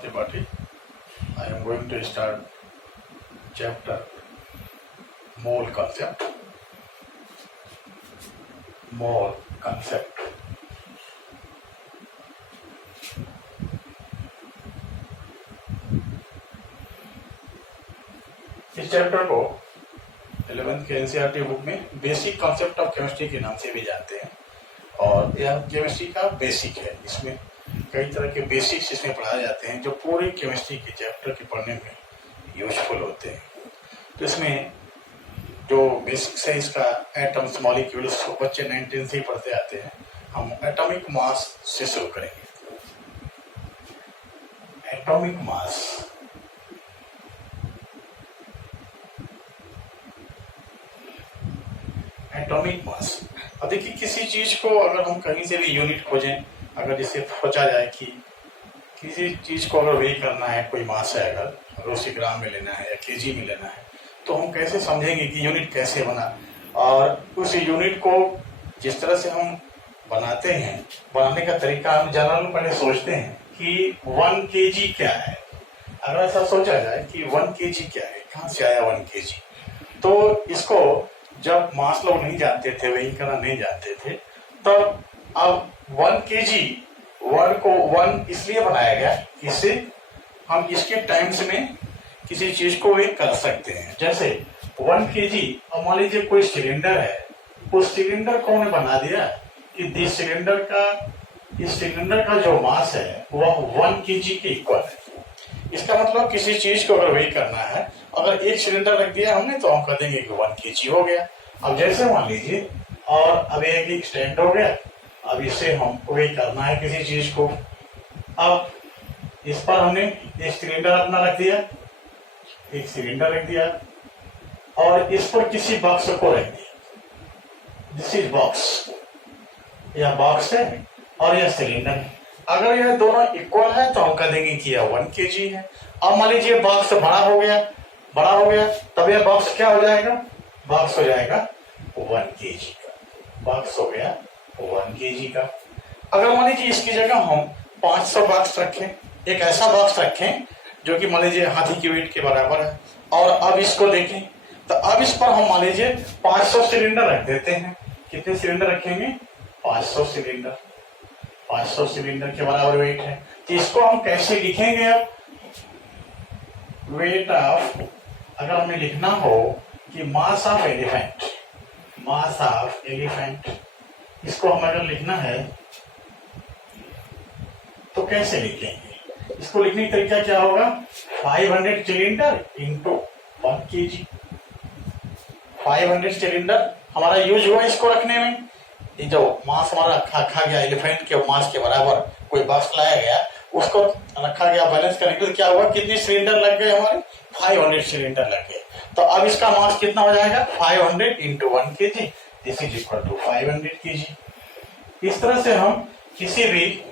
Tripathi. I am going to start chapter mole concept. Mole concept. इस chapter को 11th के NCERT book में basic concept of chemistry के नाम से भी जानते हैं और यह केमिस्ट्री का बेसिक है। इसमें कई तरह के बेसिक्स इसमें पढ़ाए जाते हैं जो पूरे केमिस्ट्री के चैप्टर के पढ़ने में यूजफुल होते हैं। तो इसमें जो बेसिक्स है इसका एटम्स, मॉलिक्यूल्स बच्चे 19 से ही पढ़ते आते हैं। हम एटॉमिक मास से शुरू करेंगे। Atomic mass atomic mass. अब देखिए, किसी चीज को अगर हम कहीं से भी यूनिट खोजें, अगर जिससे सोचा जाए कि किसी चीज को अगर वेट करना है, कोई मास है, अगर उसे ग्राम में लेना है या केजी में लेना है, तो हम कैसे समझेंगे कि यूनिट कैसे बना। और उस यूनिट को जिस तरह से हम बनाते हैं, बनाने का तरीका हम जनरल पहले सोचते हैं कि 1 kg क्या है। अगर ऐसा सोचा जाए कि 1 kg क्या है, कहाँ से आया 1 kg, तो इसको जब मास लोग नहीं जानते थे, वही करना नहीं जानते थे, तब अब 1 kg वर्ड को 1 इसलिए बनाया गया, इससे हम इसके टाइम्स में किसी चीज को वेट कर सकते हैं। जैसे 1 kg, अब मान लीजिए कोई सिलेंडर है, उस सिलेंडर को हमने बना दिया कि इस सिलेंडर का जो मास है वह 1 kg के इक्वल है। इसका मतलब किसी चीज को अगर वेट करना है, अगर एक सिलेंडर रख दिया हमने, तो हम कह देंगे कि 1 kg हो गया। अब जैसे मान लीजिए, और अब एक स्टैंड हो गया, अब इससे हम वेट करना है किसी चीज को। अब इस पर हमने एक सिलेंडर अपना रख दिया, एक सिलेंडर रख दिया, और इस पर किसी बॉक्स को रख दिया। दिस इज बॉक्स, यह बॉक्स है और यह सिलेंडर है। अगर यह दोनों इक्वल है तो हम कह देंगे कि यह 1 kg है। अब मान लीजिए बॉक्स बड़ा हो गया, तब यह बॉक्स क्या हो जाएगा? बॉक्स हो जाएगा 1 kg का। बॉक्स हो गया 1 kg का। अगर मान लीजिए इसकी जगह हम 500 बॉक्स रखें, एक ऐसा बॉक्स रखें जो कि मान लीजिए हाथी की वेट के बराबर है, और अब इसको देखें तो अब इस पर हम मान लीजिए 500 सिलेंडर रख देते हैं। कितने सिलेंडर रखेंगे? 500 सिलेंडर। 500 सिलेंडर के बराबर वेट है। तो इसको हम कैसे लिखेंगे? अब वेट ऑफ, अगर हमें लिखना हो कि mass of elephant, mass of elephant, इसको हम अगर लिखना है तो कैसे लिखेंगे? इसको लिखने का तरीका क्या होगा? 500 सिलेंडर इंटू 1 kg। 500 सिलेंडर हमारा यूज हुआ इसको रखने में। ये जो मास हमारा रखा गया एलिफेंट के मास के बराबर, कोई बॉक्स लाया गया, उसको रखा गया बैलेंस करने के लिए, क्या हुआ? कितने सिलेंडर लग गए हमारे? 500 सिलेंडर लग गए। तो अब इसका मास कितना हो जाएगा? 500 into 1 kg, this is equal to 500 kg। इस तरह से हम किसी भी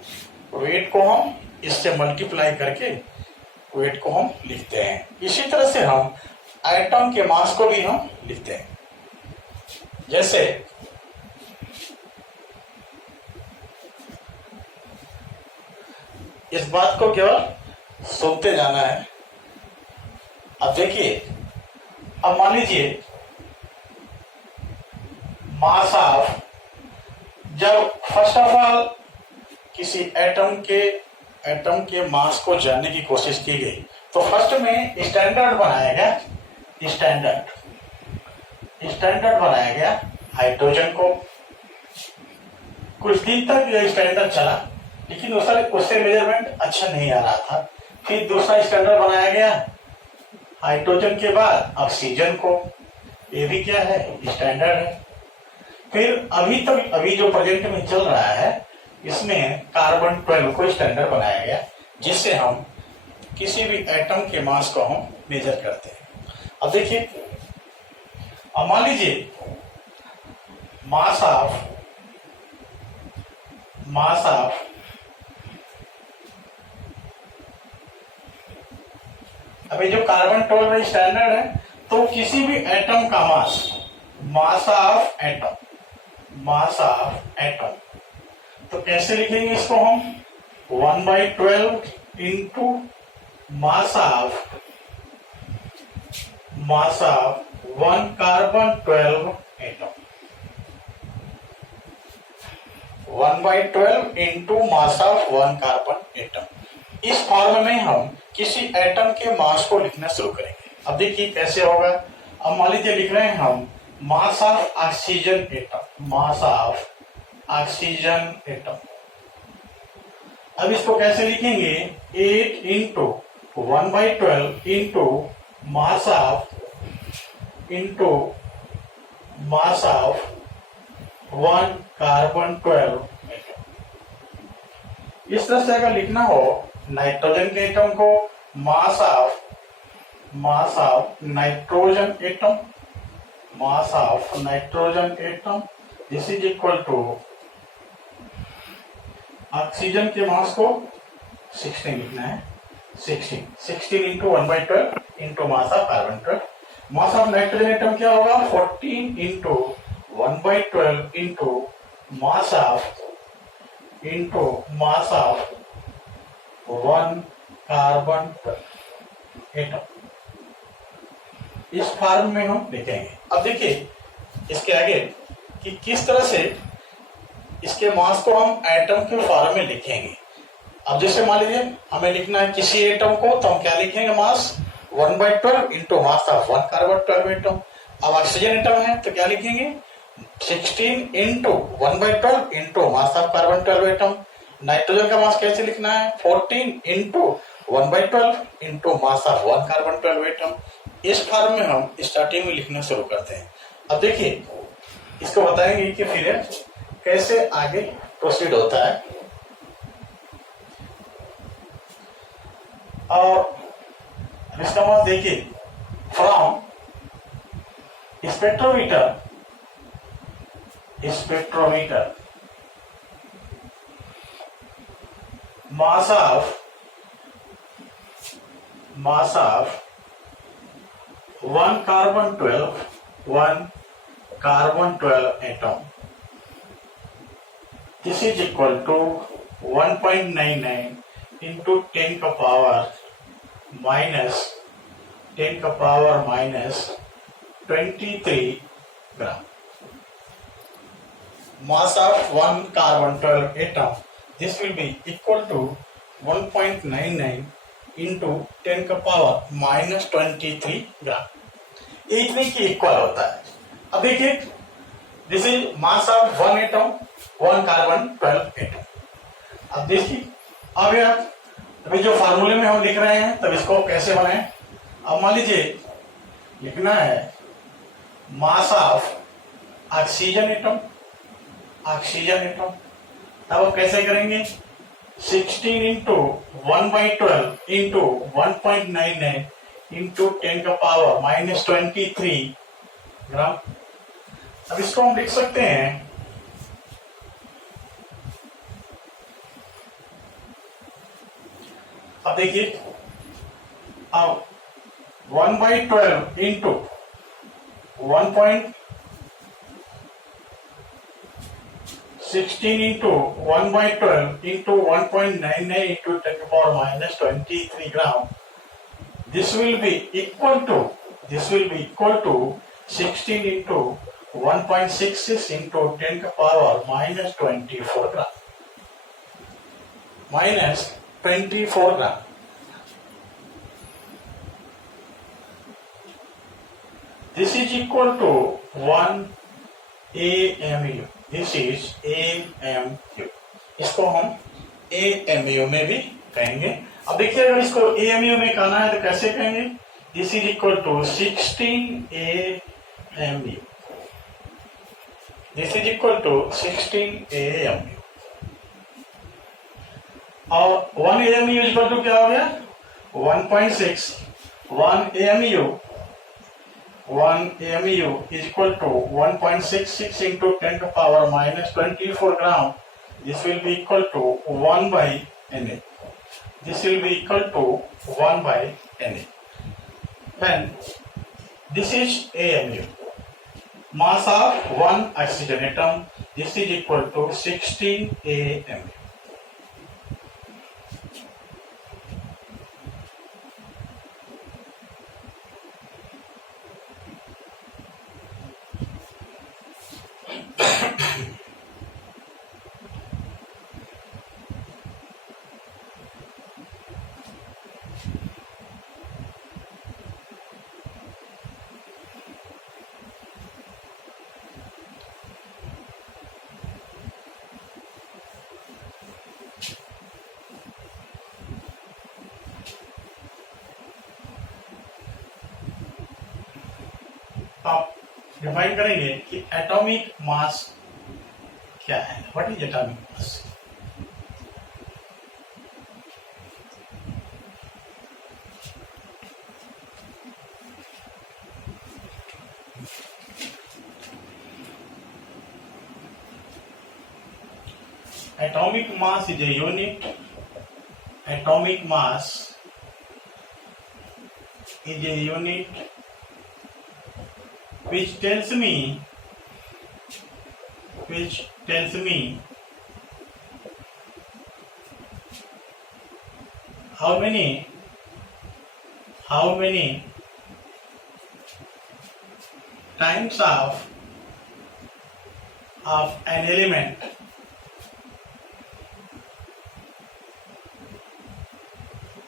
वेट को हम इससे मल्टीप्लाई करके वेट को हम लिखते हैं। इसी तरह से हम एटम के मास को भी हम लिखते हैं। जैसे इस बात को केवल सुनते जाना है। अब देखिए, अब मान लीजिए मास ऑफ, जब फर्स्ट ऑफ ऑल किसी एटम के मास को जानने की कोशिश की गई, तो फर्स्ट में स्टैंडर्ड बनाया गया। स्टैंडर्ड बनाया गया हाइड्रोजन को। कुछ दिन तक यह स्टैंडर्ड चला, लेकिन उससे मेजरमेंट अच्छा नहीं आ रहा था। फिर दूसरा स्टैंडर्ड बनाया गया हाइड्रोजन के बाद ऑक्सीजन को। ये भी क्या है? स्टैंडर्ड है। फिर अभी जो प्रेजेंट में चल रहा है, इसमें कार्बन 12 को स्टैंडर्ड बनाया गया, जिससे हम किसी भी एटम के मास को हम मेजर करते हैं। अब देखिए, अब मान लीजिए मास ऑफ अभी जो कार्बन 12 स्टैंडर्ड है, तो किसी भी एटम का मास ऑफ एटम, तो कैसे लिखेंगे इसको हम? 1/12 into mass of 1 carbon 12 atom. 1/12 into mass of 1 carbon atom. इस फॉर्म में हम किसी एटम के मास को लिखना शुरू करेंगे। अब देखिए कैसे होगा। अब मान लीजिए लिख रहे हैं हम mass of oxygen atom, mass of oxygen atom. अब इसको कैसे लिखेंगे, 8 into 1/12 into mass of 1 carbon 12 atom. इस तरह से अगर लिखना हो नाइट्रोजन के एटम को, mass of nitrogen atom, mass of nitrogen atom this is equal to oxygen के मास को 16 लिखना है, 16 into 1/12 into mass of carbon 12। Mass of nitrogen atom क्या होगा, 14 into 1/12 into mass of 1 carbon atom. इस form में हम लिखेंगे। अब देखिए इसके आगे कि किस तरह से इसके मास को हम एटम के फॉर्म में लिखेंगे। अब जैसे मान लीजिए हमें लिखना है किसी एटम को, तो हम क्या लिखेंगे, मास 1/12 into mass of 1 carbon 12 atom. अब ऑक्सीजन एटम है तो क्या लिखेंगे, 16 into 1/12 into mass of carbon 12 atom. Nitrogen का मास कैसे लिखना है, 14 into 1/12 into mass of 1 carbon 12 atom. इस फॉर्म में हम स्टार्टिंग में लिखना शुरू करते हैं। अब देखिए इसको बताएंगे कि फिर कैसे आगे प्रोसीड होता है। और इसका मास देखिए, from spectrometer mass of 1 carbon 12 atom, this is equal to 1.99 into 10 का power minus 23 gram. Mass of 1 carbon 12 atom, this will be equal to 1.99 into 10 का पावर माइनस 23 ग्राम। इतने की इक्वल होता है। अब देखिए this is mass of 1 atom, 1 carbon 12 atom. अब देखिए अभी जो फार्मूले में हम लिख रहे हैं तब इसको कैसे बनाएं। अब मान लीजिए लिखना है मास ऑफ ऑक्सीजन एटम, तब आप कैसे करेंगे, 16 इंटू 1/12 इंटू 1.99 इंटू 10 का पावर माइनस 23 ग्राम। अब इसको हम लिख सकते हैं अब देखिए, अब 1/12 into 16 into 1/12 into 1.99 into 10 to the power minus 23 gram. This will be equal to 16 into 1.66 into 10 to the power minus 24 gram. Minus 24 gram. This is equal to 1 AMU. This is AMU. इसको हम AMU में भी कहेंगे। अब देखिए अगर इसको AMU में कहना है तो कैसे कहेंगे, This is equal to 16 AMU. This is equal to 16 AMU. और 1 AMU is equal to क्या हो गया, 1.6। 1 AMU is equal to 1.66 into 10 to the power minus 24 gram. This will be equal to 1 by Na. This will be equal to 1 by Na. Then this is AMU. Mass of 1 oxygen atom. This is equal to 16 AMU. Define करेंगे कि atomic mass क्या है, what is atomic mass. Atomic mass is a unit. Atomic mass is a unit which tells me how many times of an element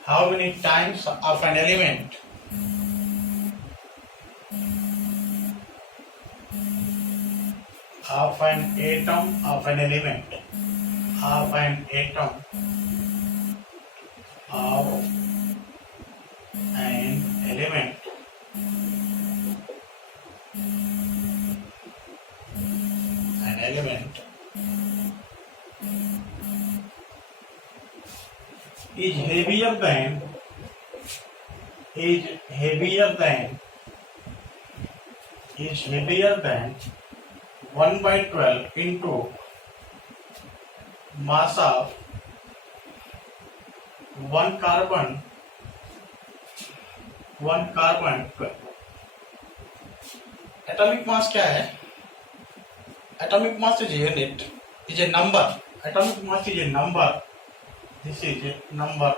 how many times of an element of an atom of an element of an atom of an element is heavier than 1/12 into mass of one carbon 12. Atomic mass क्या है? Atomic mass is a unit, is a number. Atomic mass is a number. This is a number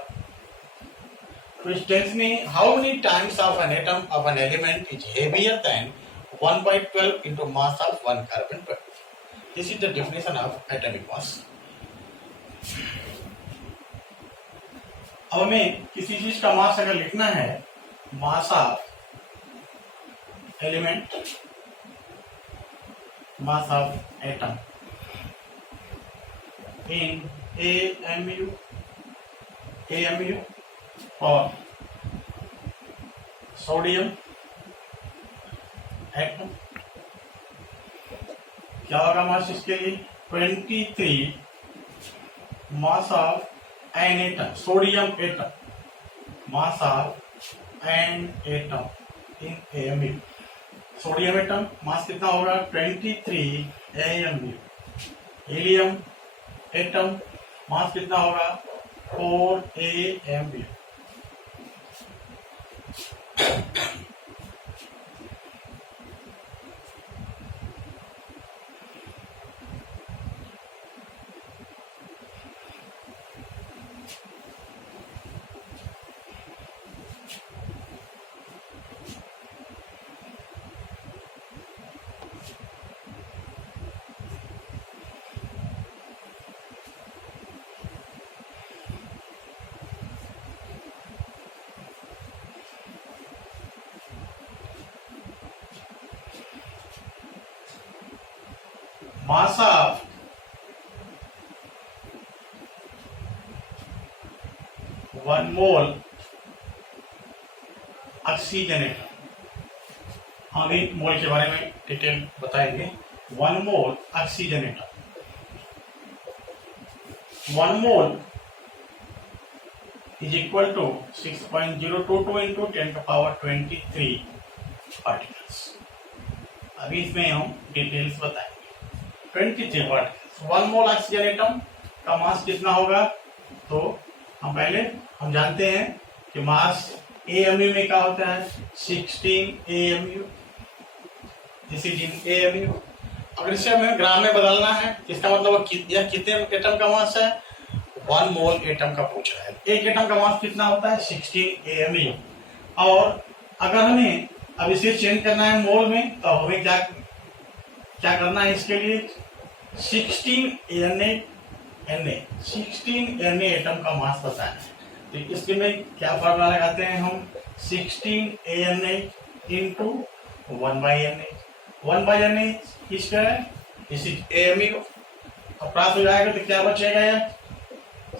which tells me how many times of an atom of an element is heavier than 1/12 into mass of one carbon 12. This is the definition of atomic mass. अब हमें किसी चीज का मास अगर लिखना है, mass of element, mass of atom in AMU और sodium atom, क्या होगा मास इसके लिए? 23 mass of an atom, sodium atom, mass of an atom in AMU। Sodium atom mass कितना होगा? 23 AMU। हीलियम एटम मास कितना होगा? 4 AMU। mass of one mole oxygen atom, हम एक मोल के बारे में डिटेल बताएंगे। 1 मोल oxygen atom, 1 mole is equal to 6.022 into 10⁻23 particles. अभी इसमें हम डिटेल्स बताएंगे। 23 पार्टिकल्स, 1 मोल ऑक्सीजन एटम का मास कितना होगा? तो हम जानते हैं कि मास AMU में क्या होता है? 16 AMU। This is in AMU। अगर इसे हमें ग्राम में बदलना है, इसका मतलब यह कितने एटम का मास है? 1 मोल एटम का पूछ रहा है। एक एटम का मास कितना होता है? 16 AMU। और अगर हमें अब इसे चेंज करना है मोल में, तो हमें क्या करना है इसके लिए? 16 Na एटम का मास बताना है। तो इसके में क्या फॉर्मूला लगाते हैं हम? 16 Na इंटू 1/Na। 1/Na किसका है? This is AMU। अब प्राप्त हो जाएगा तो क्या बचेगा? यार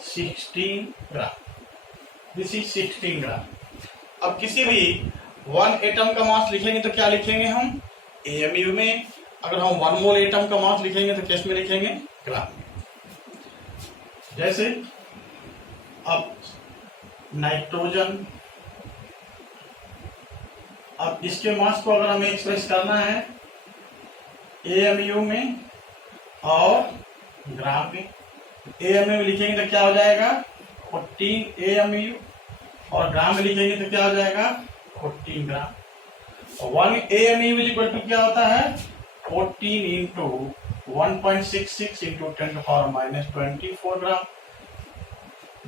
16 ग्राम। दिस इज 16 ग्राम। अब किसी भी 1 एटम का मास लिखेंगे तो क्या लिखेंगे हम? AMU में अगर हम 1 मोल एटम का मास लिखेंगे तो किस में लिखेंगे? ग्राम में। जैसे अब नाइट्रोजन, अब इसके मास को अगर हमें एक्सप्रेस करना है AMU में और ग्राम में, AMU में लिखेंगे तो क्या हो जाएगा? 14 AMU, और ग्राम में लिखेंगे तो क्या हो जाएगा? 14 ग्राम। 1 AMU इक्वल टू क्या होता है? 14 into 1.66 into 10⁻⁻24 gram.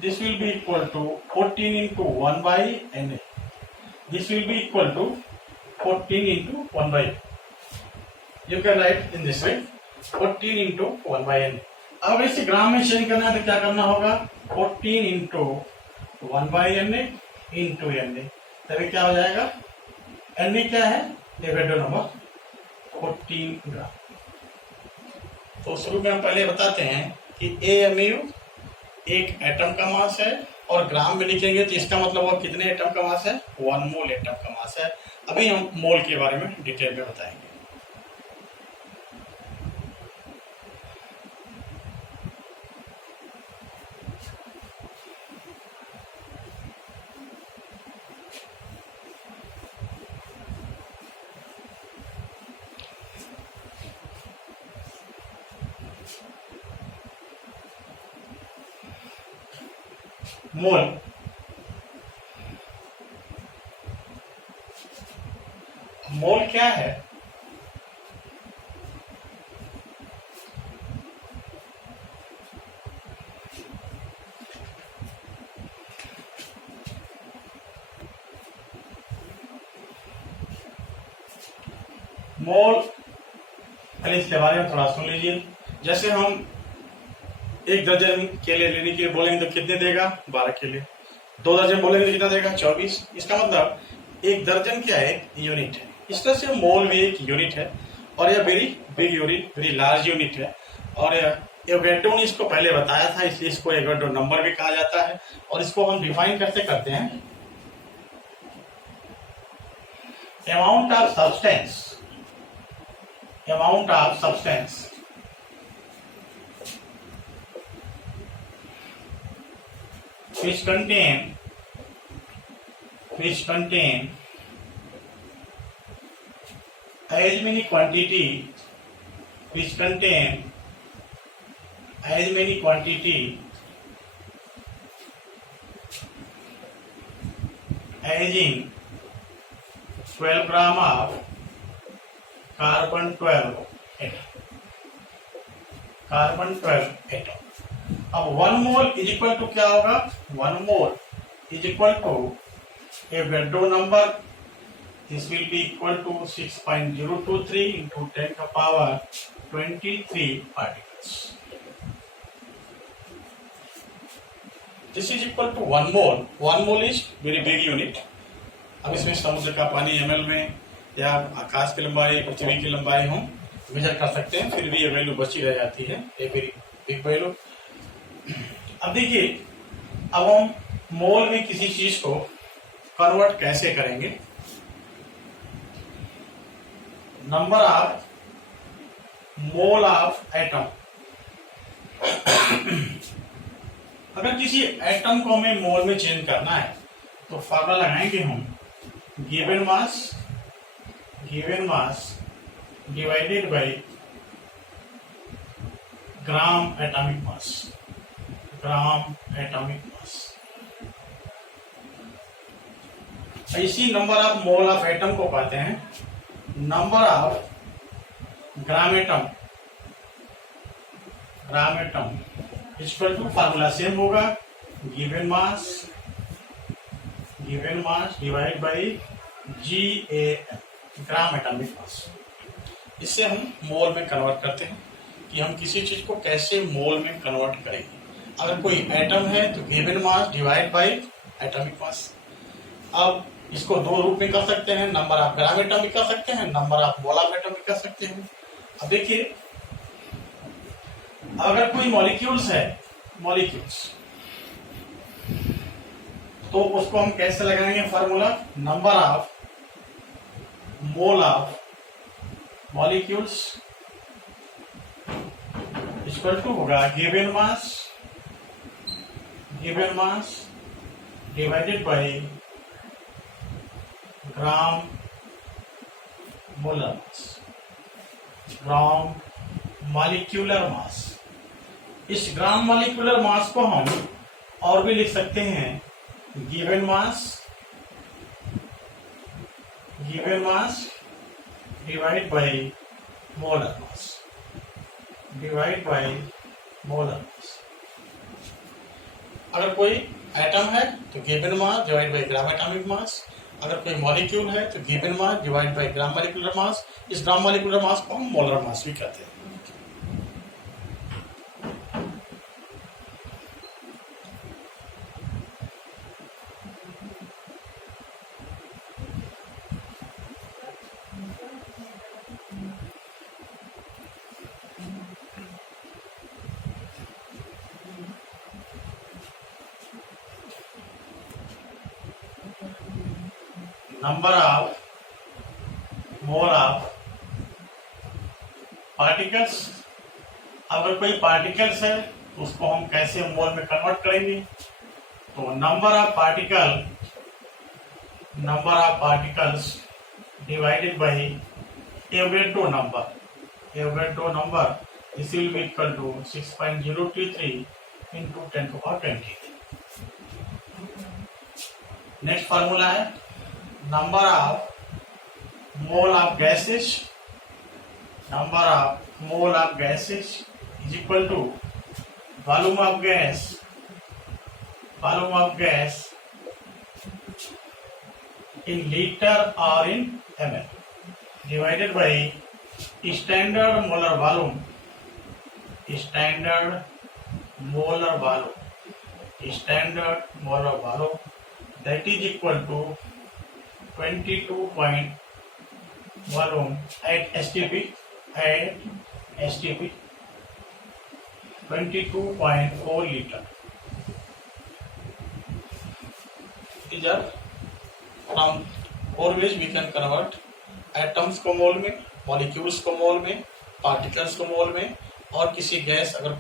This will be equal to 14 into 1 by Na. This will be equal to 14 into 1 by Na. You can write in this way 14 into 1 by Na. अब इसे ग्राम में change करना है तो क्या करना होगा? 14 into 1 by Na into Na, तभी क्या हो जाएगा? Na क्या है? एवोगाड्रो नंबर 14 ग्राम। तो शुरू में हम पहले बताते हैं कि AMU एक एटम का मास है, और ग्राम में लिखेंगे तो इसका मतलब वो कितने एटम का मास है? 1 मोल एटम का मास है। अभी हम मोल के बारे में डिटेल में बताएंगे। मोल मोल क्या है? मोल, पहले इसके बारे में थोड़ा सुन लीजिए। जैसे हम 1 दर्जन केले लेने के लिए बोलेंगे तो कितने देगा? 12 केले। 2 दर्जन बोलेंगे तो कितना देगा? 24। इसका मतलब 1 दर्जन क्या है? यूनिट है। इस तरह से मोल भी एक यूनिट है, और यह very big unit, very large unit है। और एवोगाड्रो ने इसको पहले बताया था, इसलिए इसको एवोगाड्रो नंबर भी कहा जाता है। और इसको हम डिफाइन कैसे करते हैं? Amount of substance which contain as many quantity as in 12 gram of carbon 12 atom। अब 1 मोल इज इक्वल टू क्या होगा? 1 mole is equal to Avogadro number, this will be equal to 6.023 into 10⁻23 particles. This is equal to 1 mole. 1 mole is very big unit. अब इसमें समुद्र का पानी ml में, या आकाश की लंबाई, पृथ्वी की लंबाई हम मेजर कर सकते हैं, फिर भी ये वैल्यू बची रह जाती है, ये वेरी बिग वैल्यू। अब देखिए, अब हम मोल में किसी चीज को कन्वर्ट कैसे करेंगे? Number of mole of atom. अगर किसी एटम को हमें मोल में चेंज करना है तो फॉर्मूला लगाएंगे हम, given mass divided by gram atomic mass. इसी number of mole of atom को कहते हैं number of gram atom equal to, formula same होगा, given mass divide by GAM, gram atomic mass. इससे हम मोल में कन्वर्ट करते हैं कि हम किसी चीज को कैसे मोल में कन्वर्ट करेंगे। अगर कोई एटम है तो given mass divide bye atomic mass. अब इसको 2 रूप में कर सकते हैं, नंबर ऑफ ग्राम एटम भी कर सकते हैं, number of mole of atom भी कर सकते हैं। अब देखिए, अगर कोई मॉलिक्यूल्स तो उसको हम कैसे लगाएंगे? Formula, number of mole of molecules equal to होगा given mass divided by gram molar mass, gram molecular mass. इस ग्राम मॉलिक्यूलर मास को हम और भी लिख सकते हैं given mass divide by molar mass, अगर कोई एटम है तो given mass divide bye gram atomic मास, अगर कोई मॉलिक्यूल है तो गिवन मास डिवाइड बाय ग्राम मॉलिक्यूलर मास। इस ग्राम मॉलिक्यूलर मास को हम मोलर मास भी कहते हैं। Number of mole of particles, अगर कोई पार्टिकल्स है तो उसको हम कैसे मोल में कन्वर्ट करेंगे? तो number of particles divided by एवरेटो number, this will be equal to 6.023 into 10⁻20। Next formula है number of mole of gases is equal to volume of gas in liter or in ml divided by standard molar volume that is equal to 22 volume at STP 22.4 liter। These are from 4 ways we can convert atoms को मोल में, molecules को मोल में, particles को मोल में, और किसी gas अगर